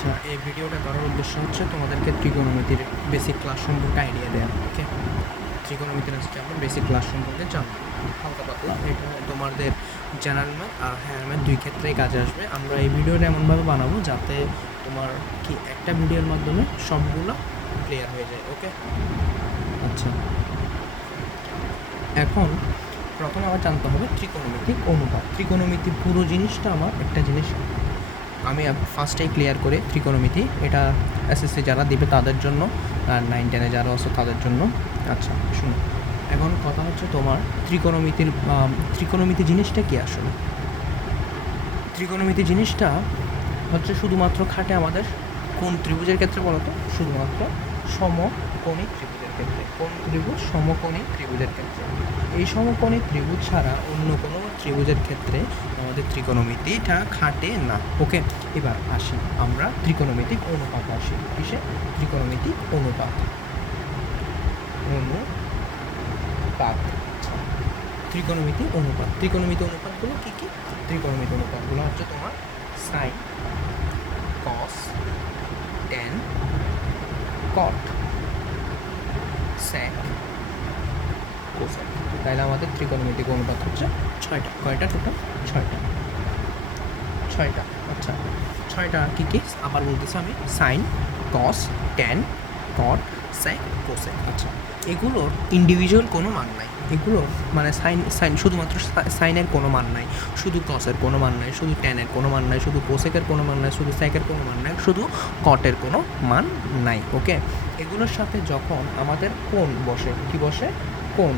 আচ্ছা, এই ভিডিওটা করার উদ্দেশ্য হচ্ছে তোমাদেরকে ত্রিকোণমিতির বেসিক ক্লাস সম্পর্কে আইডিয়া দেওয়া। ওকে, ত্রিকোণমিতির আজকে আমরা বেসিক ক্লাস সম্পর্কে জানবো হালকা পাতলা। এটা তোমাদের জেনারেল ম্যাথ আর হায়ার ম্যাথ দুই ক্ষেত্রেই কাজে আসবে। আমরা এই ভিডিওটা এমনভাবে বানাবো যাতে তোমার কি একটা ভিডিওর মাধ্যমে সবগুলো ক্লিয়ার হয়ে যায়। ওকে, আচ্ছা, এখন প্রথমে আমার জানতে হবে ত্রিকোণমিতিক অনুপাত। ত্রিকোণমিতি পুরো জিনিসটা আমার একটা জিনিস আমি ফার্স্টেই ক্লিয়ার করে ত্রিকোণমিতি, এটা এসএসসি যারা দিবে তাদের জন্য আর 9-10-এ যারা আছে তাদের জন্য। আচ্ছা শুনো, এখন কথা হচ্ছে তোমার ত্রিকোণমিতি জিনিসটা কি আসলে? ত্রিকোণমিতি জিনিসটা হচ্ছে শুধুমাত্র খাটে আমাদের কোন ত্রিভুজের ক্ষেত্রে বলো তো? শুধুমাত্র সমকোণী ত্রিভুজের ক্ষেত্রে। কোন ত্রিভুজ? সমকোণী ত্রিভুজের ক্ষেত্রে। এই সমকোণী ত্রিভুজ ছাড়া অন্য কোনো ত্রিভুজের ক্ষেত্রে আমাদের ত্রিকোণমিতিটা খাটে না। ওকে, এবার আসি আমরা ত্রিকোণমিতিক অনুপাত আসি। কিসে? ত্রিকোণমিতিক অনুপাত। অনুপাত ত্রিকোণমিতি অনুপাত। ত্রিকোণমিতি অনুপাতগুলো কী কী? ত্রিকোণমিতি অনুপাতগুলো হচ্ছে তোমার সাইন, কস, ট্যান, কট, স্যাক, কোসেক। তাহলে আমাদের ত্রিকোণমিতিক অনুপাত হচ্ছে ছয়টা। কয়টা টোটাল? ছয়টা। আচ্ছা, ছয়টা কী কী আবার বলতেছি আমি? সাইন, কস, ট্যান, কট, স্যাক, কোসেক। আচ্ছা, এগুলোর ইন্ডিভিজুয়াল কোনো মান নাই। এগুলোর মানে সাইন শুধুমাত্র সাইনের কোনো মান নাই, শুধু কসের কোনো মান নাই, শুধু ট্যানের কোনো মান নাই, শুধু কোসেকের কোনো মান নাই, শুধু স্যাকের কোনো মান নাই, শুধু কটের কোনো মান নাই। ওকে, এগুলোর সাথে যখন আমাদের কোণ বসে, কি বসে? কোণ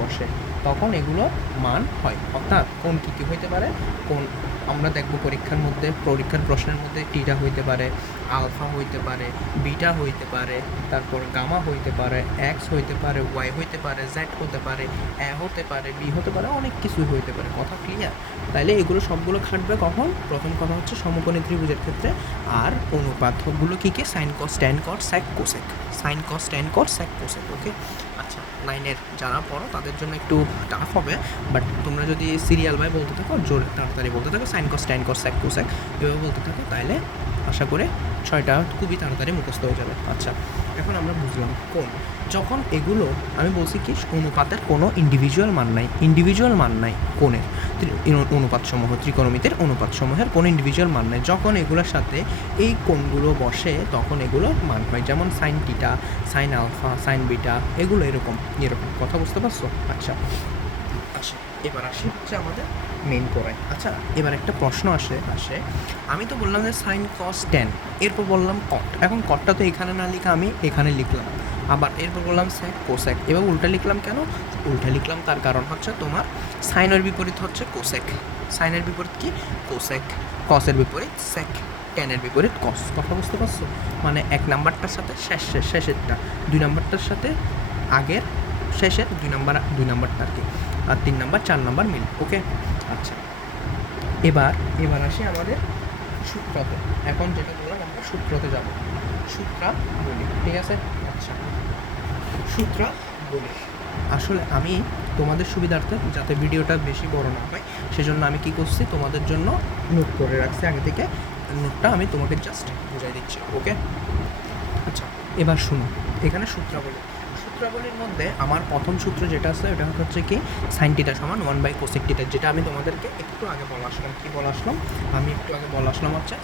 বসে, তখন এগুলো মান হয়। অর্থাৎ কোণ কী কী হইতে পারে? কোণ আমরা দেখব পরীক্ষার প্রশ্নের মধ্যে টিটা হইতে পারে, আলফা হইতে পারে, বিটা হইতে পারে, তারপর গামা হইতে পারে, এক্স হইতে পারে, ওয়াই হইতে পারে, জেড হতে পারে, এ হতে পারে, বি হতে পারে, অনেক কিছুই হইতে পারে। কথা ক্লিয়ার? তাইলে এগুলো সবগুলো খাটবে কখন? প্রথম কথা হচ্ছে সমকোণী ত্রিভুজের ক্ষেত্রে। আর অনুপাতগুলো কী কী? সাইন, কস, ট্যান, কট, স্যাক, কোসেক। সাইন, কস, ট্যান, কট, স্যাক, কোসেক। ওকে, আচ্ছা, 9-এর যারা পড়ো তাদের জন্য একটু টাফ হবে, বাট তোমরা যদি সিরিয়াল বাই বলতে থাকো, জোরে তাড়াতাড়ি বলতে থাকো, সাইন, কস, ট্যান, কস, স্যাক, কোসেক এভাবে বলতে থাকো, তাহলে আশা করে ছয়টা খুবই তাড়াতাড়ি মুখস্থ হয়ে যাবে। আচ্ছা, এখন আমরা বুঝলাম কোণ। যখন এগুলো আমি বলছি কি অনুপাতের কোনো ইন্ডিভিজুয়াল মান নাই কোণের, অনুপাতসমূহ, ত্রিকোণমিতির অনুপাতসমূহের কোনো ইন্ডিভিজুয়াল মান নাই। যখন এগুলোর সাথে এই কোণগুলো বসে তখন এগুলো মান হয়, যেমন সাইন টিটা, সাইন আলফা, সাইন বিটা, এগুলো এরকম কথা বুঝতে পারছো? আচ্ছা, এবার আসি হচ্ছে আমাদের মেইন পড়ায়। আচ্ছা, এবার একটা প্রশ্ন আসে, আমি তো বললাম যে সাইন, কস, ট্যান, এরপর বললাম কট। এখন কটটা তো এখানে না লিখে আমি এখানে লিখলাম, আবার এরপর বললাম স্যাক, কোসেক। এবার উল্টা লিখলাম কেন? উল্টা লিখলাম তার কারণ হচ্ছে তোমার সাইনের বিপরীত হচ্ছে কোসেক, সাইনের বিপরীত কি? কোসেক, কসের বিপরীত স্যাক, ট্যানের বিপরীত কস। কথা বুঝতে পারছো? মানে এক নাম্বারটার সাথে শেষেরটা, 2 নাম্বারটার সাথে আগের শেষের 2 নাম্বারটা আর কি, আর 3 নাম্বার 4 নাম্বার মিল। ওকে, আচ্ছা, এবার আসি আমাদের সূত্রতে। এখন যেটা বললাম আমরা সূত্রতে যাব, সূত্রাবলী। ঠিক আছে? আচ্ছা, সূত্রাবলী আসলে আমি তোমাদের সুবিধার্থে যাতে ভিডিওটা বেশি বড় না হয় সেজন্য আমি কি করছি, তোমাদের জন্য নোট করে রাখছি আগে থেকে। নোটটা আমি তোমাকে জাস্ট বুঝাই দিচ্ছি। ওকে, আচ্ছা, এবার শুনো, এখানে সূত্রাবলীর মধ্যে আমার প্রথম সূত্র যেটা আছে ওটা হচ্ছে কি সাইন টিটা সমান 1/কোসেক টিটা, যেটা আমি তোমাদেরকে একটু আগে বলে আসলাম। আমি একটু আগে বলে আসলাম হচ্ছে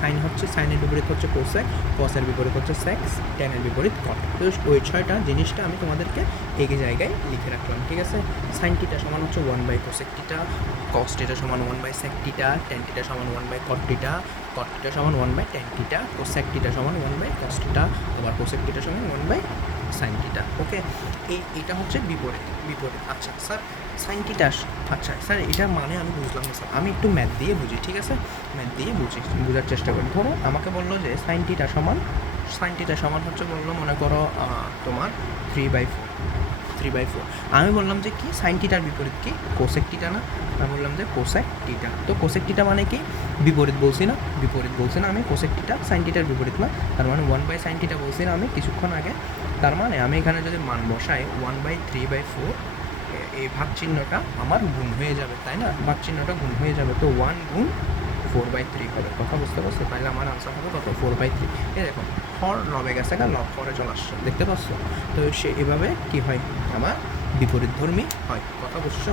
সাইন হচ্ছে, সাইনের বিপরীত হচ্ছে কোসেক, কসের বিপরীত হচ্ছে স্যাক, ট্যানের বিপরীত কট। তো ওই 6টা জিনিসটা আমি তোমাদেরকে এই জায়গায় লিখে রাখলাম। ঠিক আছে? সাইন টিটা সমান হচ্ছে 1/কোসেক টিটা, কস টিটা সমান 1/স্যাক টিটা, ট্যান টিটা সমান 1/কট টিটা, কট টিটা সমান 1/ট্যান টিটা, কোসেক টিটা সমান 1/কস টিটা, আবার কোসেক টিটা সমান 1/সাইন টিটা। ওকে, এটা হচ্ছে বিপরীত। আচ্ছা স্যার, সাইন টিটা, আচ্ছা স্যার এটা মানে আমি বুঝলাম না স্যার, আমি একটু ম্যাথ দিয়ে বুঝি। ঠিক আছে, ম্যাথ দিয়ে বোঝার চেষ্টা করি। ধরো আমাকে বললো যে সাইন টিটা সমান হচ্ছে, বললো মনে করো তোমার 3/4। আমি বললাম যে কি সাইন টিটার বিপরীত কি? কোসেক টিটা না? আমি বললাম যে কোসেক টিটা। তো কোসেক টিটা মানে কি? বিপরীত বলছি না আমি, কোসেক টিটা সাইন টিটার বিপরীত না, তার মানে 1/সাইন টিটা বলছি না আমি কিছুক্ষণ আগে। তার মানে আমি এখানে যদি মান বসাই 1/3/4, এই ভাগ চিহ্নটা আমার গুণ হয়ে যাবে, তাই না? ভাগ চিহ্নটা গুণ হয়ে যাবে, তো 1 গুণ 4/3 হবে। কথা বুঝতে পারছো? তাহলে আমার আনসার হবে কত? 4/3। এই দেখো হর লবে গেছে গা, লব পরে চলে আসছে, দেখতে পাচ্ছ? তো সে এভাবে কি হয়, আমার বিপরীতধর্মী হয়। কথা বুঝছো?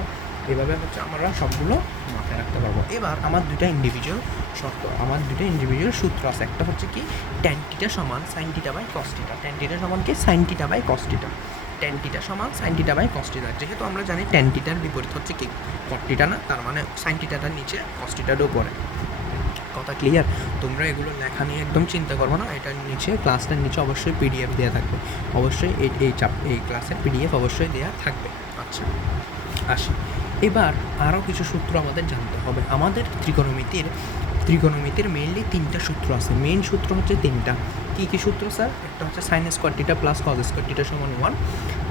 এভাবে হচ্ছে আমরা সবগুলো মাথায় রাখতে পারবো। এবার আমার দুইটা ইন্ডিভিজুয়াল শর্ত, আমার দুইটা ইন্ডিভিজুয়াল সূত্র আছে। একটা হচ্ছে কি tan θ সমান sin θ বাই cos θ। tan θ সমান কি sin θ বাই cos θ। tan θ সমান sin θ বাই cos θ। যেহেতু আমরা জানি tan θ এর বিপরীত হচ্ছে কি cot θ না, তার মানে sin θ টার নিচে cos θ টার উপরে। কথা ক্লিয়ার? তোমরা এগুলো লেখা নিয়ে একদম চিন্তা করবো না, এটার নিচে ক্লাসটার নিচে অবশ্যই পিডিএফ দেওয়া থাকবে, অবশ্যই এই ক্লাসের পিডিএফ অবশ্যই দেওয়া থাকবে। আচ্ছা আসি, এবার আরও কিছু সূত্র আমাদের জানতে হবে। আমাদের ত্রিকোণমিতির মেইনলি 3টা সূত্র আছে। মেইন সূত্র হচ্ছে 3টা। কী সূত্র স্যার? একটা হচ্ছে sin square θ plus cos square θ সমান 1,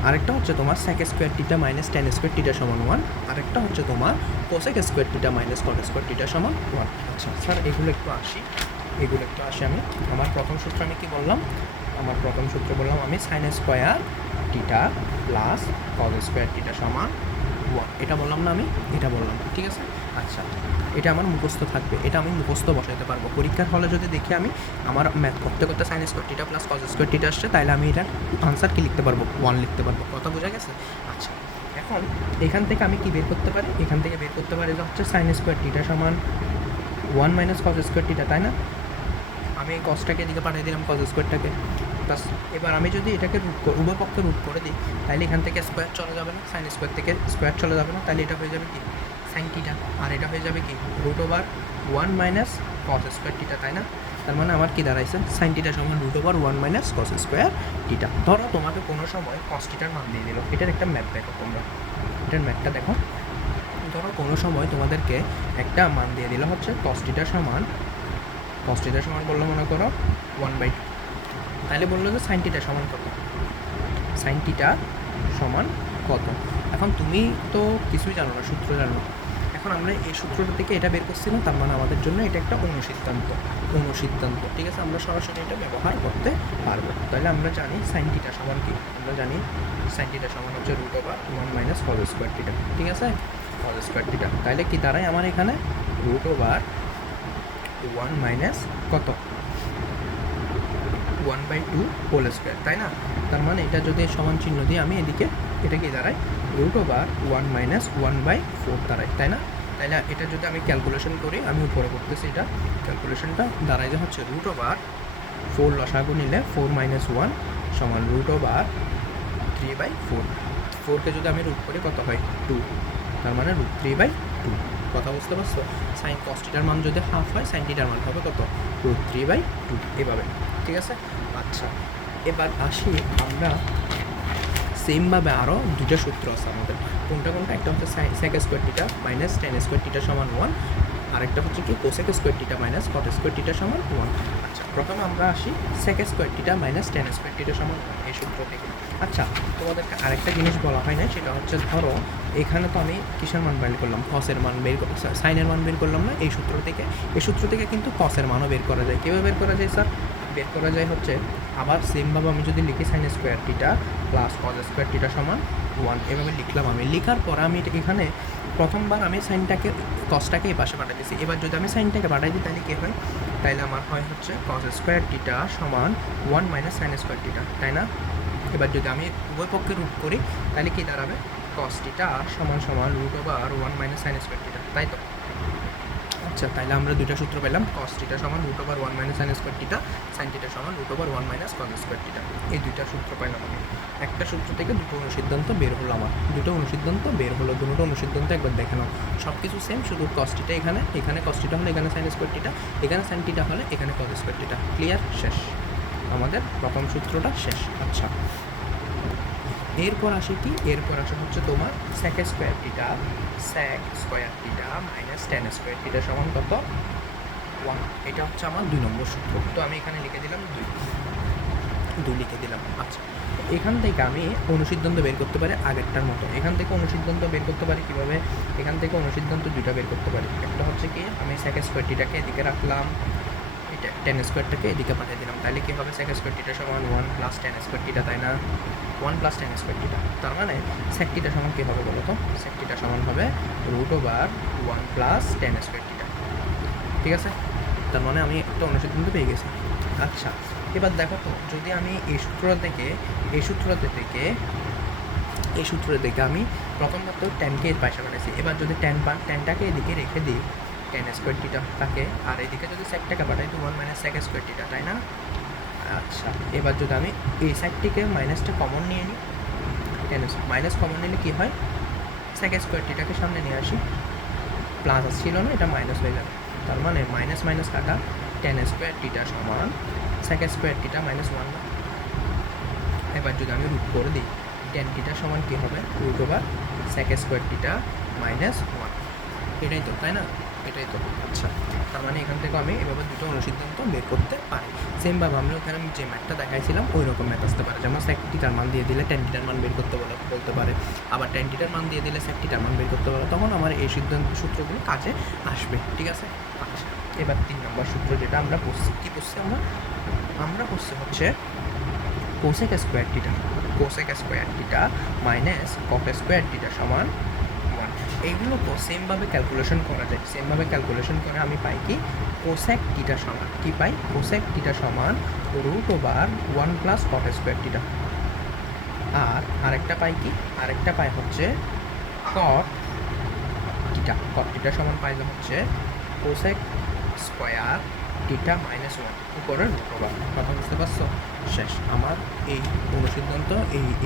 আরেকটা হচ্ছে তোমার sec square θ minus tan square θ সমান 1, আরেকটা হচ্ছে তোমার cosec square θ minus cot square θ সমান 1। আচ্ছা স্যার এগুলো একটু আসি আমি। আমার প্রথম সূত্র আমি কি বললাম? আমার প্রথম সূত্র বললাম আমি sin square θ plus cos square θ সমান 1, এটা বললাম না আমি? এটা বললাম, ঠিক আছে? আচ্ছা এটা আমার মুখস্থ থাকবে, এটা আমি মুখস্থ বসাইতে পারবো। পরীক্ষার হলে যদি দেখি আমি আমার ম্যাথ করতে sin square θ plus cos square θ আসছে, তাহলে আমি এটার আনসার কি লিখতে পারবো? 1 লিখতে পারবো। কথা বোঝা গেছে? আচ্ছা এখন এখান থেকে আমি কি বের করতে পারি? এখান থেকে বের করতে পারি যে হচ্ছে sin স্কোয়ার θ সমান 1 মাইনাস cos স্কোয়ার θ, তাই না? আমি এই কসটাকে এদিকে পাঠিয়ে দিলাম, cos স্কোয়ারটাকে প্লাস, এবার আমি যদি এটাকে উভয় পক্ষে রুট করে দিই, তাহলে এখান থেকে স্কোয়ার চলে যাবে না, সাইন স্কোয়ার থেকে স্কোয়ার চলে যাবে না, তাহলে এটা হয়ে যাবে কি সাইন থিটা, আর এটা হয়ে যাবে কি root over 1 minus cos square theta, তাই না? তার মানে আমার কি দাঁড়াইছে সাইন থিটা সমান root over 1 minus cos square theta. ধরো তোমাকে কোনো সময় cos থিটার মান দিয়ে দিল, এটার একটা ম্যাপ দেখো তোমরা, এটার ম্যাপটা দেখো। ধরো কোনো সময় তোমাদেরকে একটা মান দিয়ে দিল হচ্ছে cos থিটা সমান বললো মনে করো 1/2, তাহলে বললো যে সাইন থিটা সমান কত, সাইন থিটা সমান কত। এখন তুমি তো কিছুই জানো না, সূত্র জানো না। এখন আমরা এই সূত্রটা থেকে এটা বের করছি না, তার মানে আমাদের জন্য এটা একটা অনুসিদ্ধান্ত, ঠিক আছে? আমরা সরাসরি এটা ব্যবহার করতে পারবো। তাহলে আমরা জানি সাইন থিটা সমান কি, আমরা জানি সাইন থিটা সমান হচ্ছে root over 1 minus cos square theta, ঠিক আছে? cos স্কোয়ার থিটা, তাহলে কি দাঁড়ায় আমার এখানে রুট ওভার 1 মাইনাস কত 1/2 হোল স্কোয়ার, তাই না? তার মানে এটা যদি সমান চিহ্ন দিই আমি এদিকে, এটা কি দাঁড়ায় রুট ওভার 1 মাইনাস 1/4 দাঁড়ায়, তাই না? তাইলে এটা যদি আমি ক্যালকুলেশন করি, আমি উপরে করতেছি, এটা ক্যালকুলেশনটা দাঁড়ায় যে হচ্ছে রুট ওভার 4 লসাগু নিলে 4 মাইনাস 1 সমান রুট ওভার 3/4, 4কে যদি আমি রুট করি কত হয় 2, তার মানে রুট 3/2। কথা বুঝতে পারছো? সাইন cos থিটার মান যদি হাফ হয়, সাইন থিটার মান হবে কত রুট 3/2, এভাবে, ঠিক আছে? আচ্ছা এবার আসি আমরা সেমভাবে আরও দুটো সূত্র আছে আমাদের, কোনটা একটা হচ্ছে sec square theta minus tan square theta সমান 1, আরেকটা হচ্ছে কি cosec square theta minus cot square theta সমান 1। আচ্ছা প্রথমে আমরা আসি sec square theta minus tan square theta সমান 1 এই সূত্র থেকে। আচ্ছা তোমাদেরকে আরেকটা জিনিস বলা হয় না, সেটা হচ্ছে ধরো এখানে তো আমি কিসের মান বের করলাম, কসের মান বের, সাইনের মান বের করলাম না এই সূত্র থেকে। এই সূত্র থেকে কিন্তু কসের মানও বের করা যায়। কীভাবে বের করা যায় স্যার? বের করা যায় হচ্ছে আবার সেমভাবে আমি যদি লিখি sign square theta plus cos square theta সমান 1, এভাবে লিখলাম। আমি লিখার পর আমি এখানে প্রথমবার আমি সাইনটাকে কসটাকে এই পাশে পাঠাই দিয়েছি। এবার যদি আমি সাইনটাকে পাঠাই দিই তাহলে কী হয়, তাইলে আমার হয় হচ্ছে কস স্কোয়ার থিটা সমান 1 মাইনাস সাইন স্কোয়ার থিটা, তাই না? এবার যদি আমি উভয় পক্ষে রুট করি তাহলে কি দাঁড়াবে কস থিটা সমান root over 1 minus sine square theta, তাই তো? আচ্ছা তাহলে আমরা দুটো সূত্র পেলাম, cos থিটা সমান root over 1 minus sine square theta, sine theta সমান root over 1 minus cos square theta. এই দুইটা সূত্র পাইলাম আমি। একটা সূত্র থেকে দুটো অনুসিদ্ধান্ত বের হলো আমার, দুটো অনুসিদ্ধান্ত বের হলো, দুটো অনুসিদ্ধান্ত একবার দেখে নাও, সব কিছু সেম, শুধু cos থিটা এখানে cos থিটা হলে এখানে সাইন স্কোয়ার থিটা, এখানে সাইন থিটা হলে এখানে cos স্কোয়ার থিটা। ক্লিয়ার? শেষ, আমাদের প্রথম সূত্রটা শেষ। আচ্ছা এরপর আসে কি, এরপর আসে হচ্ছে তোমার sec square theta minus tan square theta সমান কত 1, এটা হচ্ছে আমার 2 নম্বর সূত্র। তো আমি এখানে লিখে দিলাম 2 লিখে দিলাম। আচ্ছা এখান থেকে আমি অনুসিদ্ধান্ত বের করতে পারি আগেরটার মতো। এখান থেকে অনুসিদ্ধান্ত বের করতে পারি কীভাবে? এখান থেকে অনুসিদ্ধান্ত দুটা বের করতে পারি। একটা হচ্ছে কি আমি sec স্কোয়ার থিটাকে এদিকে রাখলাম, এটা tan স্কোয়ারটাকে এদিকে পাঠিয়ে দিলাম, তাহলে কী হবে sec স্কোয়ার থিটা সমান 1 প্লাস tan স্কোয়ার থিটা, তাই না? 1 প্লাস tan স্কোয়ার থিটা, তার মানে sec থিটা সমান কী হবে বলো তো? sec থিটা সমান হবে root over 1 plus tan square theta. ঠিক আছে, তার মানে আমি একটা অনুসিদ্ধান্ত পেয়ে গেছি। আচ্ছা, এবার দেখো তো, যদি আমি এই সূত্র থেকে আমি প্রথমত টেনকে এর পাশে বানাইছি, এবার যদি টেনটাকে এদিকে রেখে দিই, টেন স্কোয়ার টিটা থাকে, আর এদিকে যদি সেকটাকে পাঠাই তো 1 মাইনাস সেক স্কোয়ার টিটা, তাই না? আচ্ছা, এবার যদি আমি এই সাইডটিকে মাইনাসটা কমন নিয়ে নিই, টেন মাইনাস কমন নিলে কী হয়, সেক স্কোয়ার টিটাকে সামনে নিয়ে আসি, প্লাস ছিল না, এটা মাইনাস হয়ে যাবে, তার মানে মাইনাস মাইনাস কাটা, টেন স্কোয়ার টিটা সমান সেক স্কোয়ার টিটা মাইনাস 1 না। এবার যদি আমি রুট করে দিই, টেন টিটা সমান কী হবে, root over sec square theta minus 1, এটাই তো, তাই না? এটাই তো। আচ্ছা, তার মানে এখান থেকে আমি এভাবে দুটো অনুসিদ্ধান্ত বের করতে পারি। সেমভাবে আমি ওখানে যে ম্যাথটা দেখাইছিলাম ওই রকম ম্যাথ আসতে পারে, যেমন সেক টিটার মান দিয়ে দিলে টেন টিটার মান বের করতে বলতে পারে, আবার টেন টিটার মান দিয়ে দিলে সেক টিটার মান বের করতে পারে, তখন আমার এই সূত্রগুলো কাজে আসবে। ঠিক আছে? আচ্ছা, এবার 3 নম্বর সূত্র যেটা আমরা পড়ছি, কী পড়ছি আমরা পড়ছি হচ্ছে কোসেক স্কোয়ার টিটা মাইনাস কট স্কোয়ার টিটা সমান 1। এইগুলো তো সেমভাবে ক্যালকুলেশন করা যায়, সেমভাবে ক্যালকুলেশন করে আমি পাই কি, কোসেক টিটা সমান কি পাই, কোসেক টিটা সমান root over 1 plus cot square theta. আর আরেকটা পাই হচ্ছে কট টিটা সমান পাইলে হচ্ছে কোসেক স্কোয়ার টিটা মাইনাস 1 উপরে রুট ওভার। কথা বুঝতে পারছো? শেষ। আমার এই অনুসিদ্ধান্ত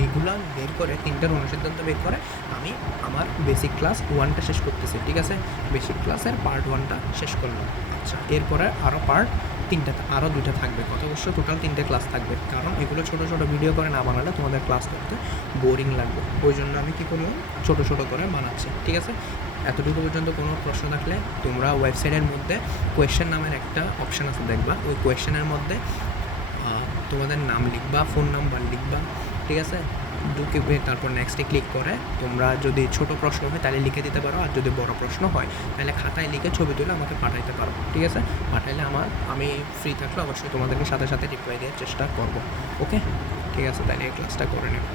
এইগুলা বের করে, তিনটার অনুসিদ্ধান্ত বের করে আমি আমার বেসিক ক্লাস 1টা শেষ করতেছি। ঠিক আছে, বেসিক ক্লাসের পার্ট 1টা শেষ করলাম। আচ্ছা, এরপরে আরও পার্ট 2টা থাকবে। কথা অবশ্য টোটাল 3টে ক্লাস থাকবে, কারণ এগুলো ছোটো ছোটো ভিডিও করে না বানালে তোমাদের ক্লাস করতে বোরিং লাগবে, ওই জন্য আমি কী করলাম, ছোটো করে বানাচ্ছি। ঠিক আছে, এতটুকু পর্যন্ত কোনো প্রশ্ন থাকলে তোমরা ওয়েবসাইটের মধ্যে কোয়েশ্চেন নামের একটা অপশান আছে, দেখবা ওই কোয়েশ্চেনের মধ্যে তোমাদের নাম লিখবা, ফোন নাম্বার লিখবা। ঠিক আছে, ঢুকে তারপর নেক্সটে ক্লিক করে তোমরা যদি ছোট প্রশ্ন হয় তাহলে লিখে দিতে পারো, আর যদি বড় প্রশ্ন হয় তাহলে খাতায় লিখে ছবি তুলে আমাকে পাঠাইতে পারো। ঠিক আছে, পাঠাইলে আমি ফ্রি থাকলে অবশ্যই তোমাদেরকে সাথে সাথে রিপ্লাই দেওয়ার চেষ্টা করব। ওকে, ঠিক আছে, তাহলে এই ক্লাসটা করে নেব।